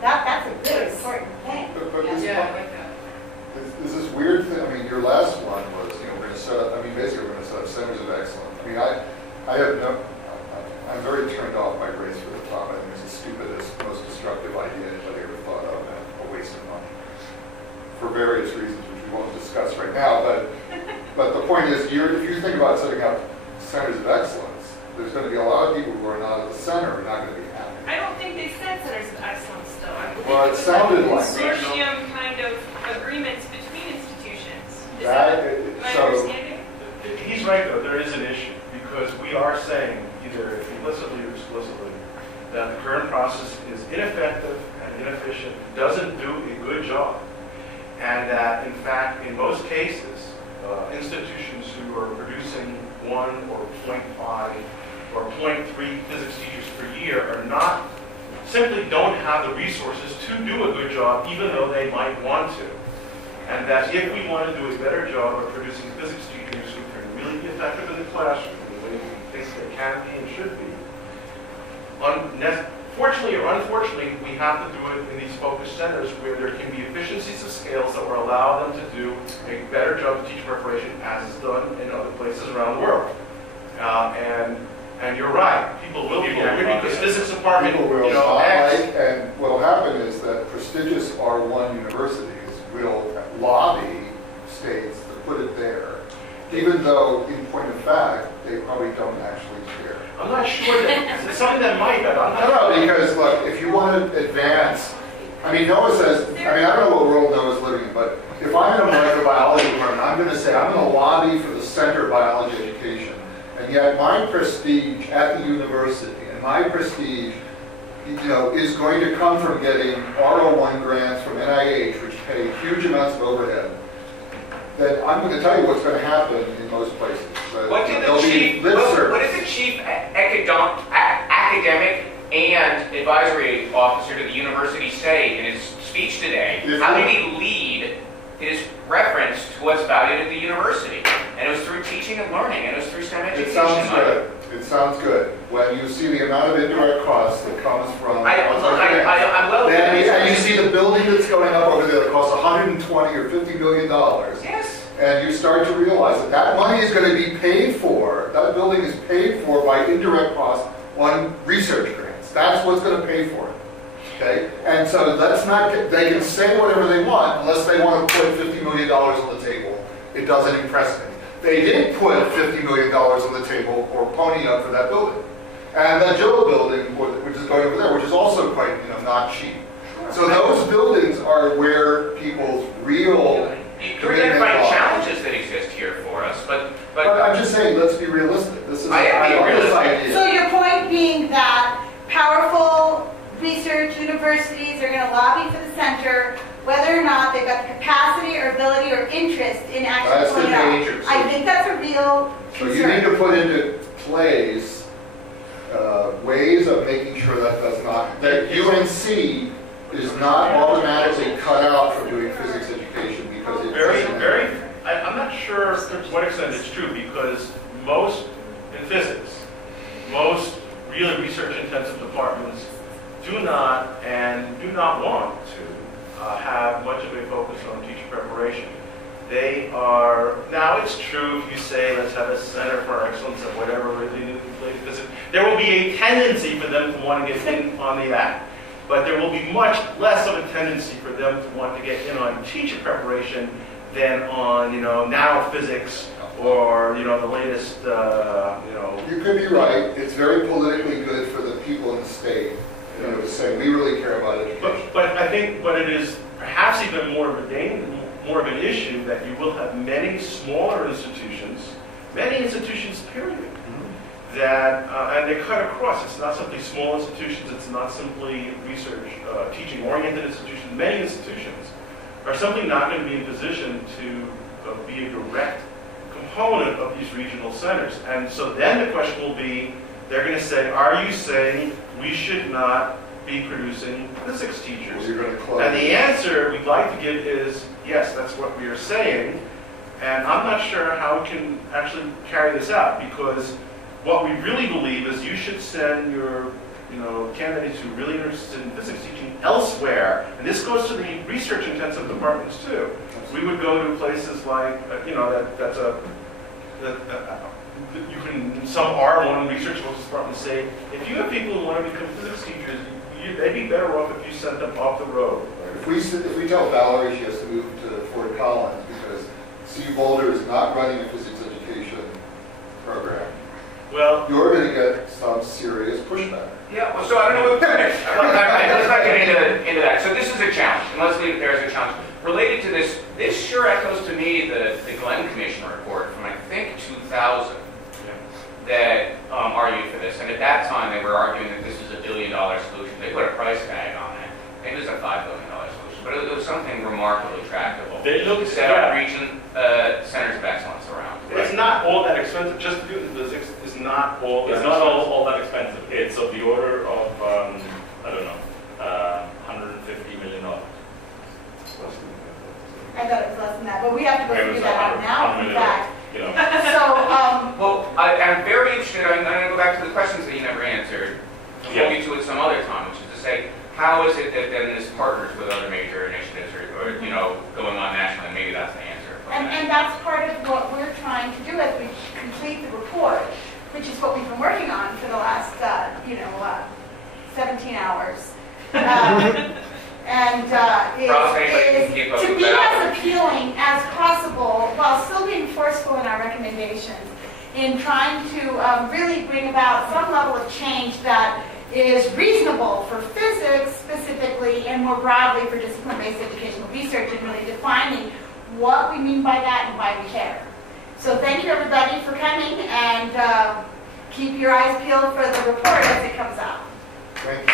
that's a really important thing. But Yeah, I like that. There's this weird thing. I mean, your last one was, you know, we're going to set up. I mean, basically, we're going to set up centers of excellence. I mean, I have no. I'm very turned off by Race for the Top. I think it's the stupidest, most destructive idea anybody ever thought of, and a waste of money for various reasons, which we won't discuss right now. But the point is, if you think about setting up centers of excellence, there's going to be a lot of people who are not at the center who are not going to be happy. I don't think they said centers of excellence, though. I believe Well, it sounded like consortium kind of agreements between institutions. Is that. my understanding? He's right, though. There is an issue because we are saying, either implicitly or explicitly, that the current process is ineffective and inefficient, doesn't do a good job, and that, in fact, in most cases, institutions who are producing 1 or 0.5 or 0.3 physics teachers per year are not, simply don't have the resources to do a good job, even though they might want to. And that if we want to do a better job of producing physics teachers who can really be effective in the classroom, the way we think they can be and should be, fortunately or unfortunately, we have to do it in these focused centers where there can be efficiencies of scales that will allow them to do a better job of teacher preparation as is done in other places around the world. And you're right, people will be angry because physics department, People will you know, spotlight, and what will happen is that prestigious R1 universities will lobby states to put it there, even though, in point of fact, they probably don't actually care. I'm not sure that it's something that might, but I'm not. No, because look, if you want to advance, I mean, Noah says, I mean, I don't know what world Noah's living in, but if I'm in a microbiology department, I'm going to say, I'm going to lobby for the Center of Biology Education. And yet my prestige at the university and my prestige, you know, is going to come from getting R01 grants from NIH, which pay huge amounts of overhead. Then I'm going to tell you what's going to happen in most places. What is the chief academic and advisory officer to the university say in his speech today? How did he lead his reference to what's valued at the university? And it was through teaching and learning, and it was through STEM education. It sounds good. It sounds good. When you see the amount of indirect costs that comes from... I'm well aware. And you see the building that's going up over there that costs $120 or $50 million. Yes. And you start to realize that that money is going to be paid for, that building is paid for by indirect costs on research grants. That's what's going to pay for it. Okay? And so let's not get, they can say whatever they want unless they want to put $50 million on the table. It doesn't impress me. They did put $50 million on the table or pony up for that building. And the Joe building, which is going over there, which is also quite, you know, not cheap. So those buildings are where people's real... You're identifying challenges that exist here for us, but I'm just saying, let's be realistic. This is I love this idea. So your point being that powerful research universities are going to lobby for the center, whether or not they've got the capacity or ability or interest in actually pulling it off. I think that's a real concern. So you need to put into place ways of making sure that does not, that UNC is not automatically cut out from doing physics education because it I'm not sure to what extent it's true because most, in physics, most really research-intensive departments do not want to have much of a focus on teacher preparation. They are, now it's true if you say let's have a center for excellence of whatever related physics, there will be a tendency for them to want to get in on the act. But there will be much less of a tendency for them to want to get in on teacher preparation than on, you know, nanophysics or, you know, the latest, you know. You could be right. It's very politically good for the people in the state, you know, to say we really care about education. But I think, but it is perhaps even more of an issue that you will have many smaller institutions, period. That, and they cut across. It's not simply small institutions, it's not simply research, teaching-oriented institutions. Many institutions are simply not going to be in position to be a direct component of these regional centers. And so then the question will be, they're going to say, are you saying we should not be producing physics teachers? And the answer we'd like to give is, yes, that's what we are saying. And I'm not sure how we can actually carry this out because what we really believe is you should send your candidates who are really interested in physics teaching elsewhere, and this goes to the research-intensive departments too. We would go to places like, some R1 research focused departments say, if you have people who want to become physics teachers, they'd be better off if you sent them off the road. If we tell Valerie she has to move to Fort Collins because CU Boulder is not running a physics education program, well, you're going to get some serious pushback. Yeah, well, so I don't know what let's not get into that. So this is a challenge, and let's leave it there as a challenge. Related to this, this sure echoes to me the Glenn Commission report from, I think, 2000 that argued for this. And at that time, they were arguing that this was $1 billion solution. They put a price tag on it. I think it was a $5 billion solution, but it was something remarkably tractable. They looked set up region centers of excellence around. It's not all that expensive. Just to do the physics is not all. It's not all that expensive. It's of the order of I don't know, $150 million. I thought it was less than that, but we have to go figure that out now, in fact. You know. So, well, I'm very interested. I'm going to go back to the questions that you never answered. I'll hold you to it some other time, which is to say, how is it that then this partners with other major initiatives or going on nationally? Maybe that's the answer. and that's part of what we're trying to do as we complete the report, which is what we've been working on for the last, 17 hours. And is to be as appealing as possible while still being forceful in our recommendations in trying to really bring about some level of change that is reasonable for physics specifically and more broadly for discipline-based educational research and really defining what we mean by that and why we care. So thank you everybody for coming and keep your eyes peeled for the report as it comes out. Thank you.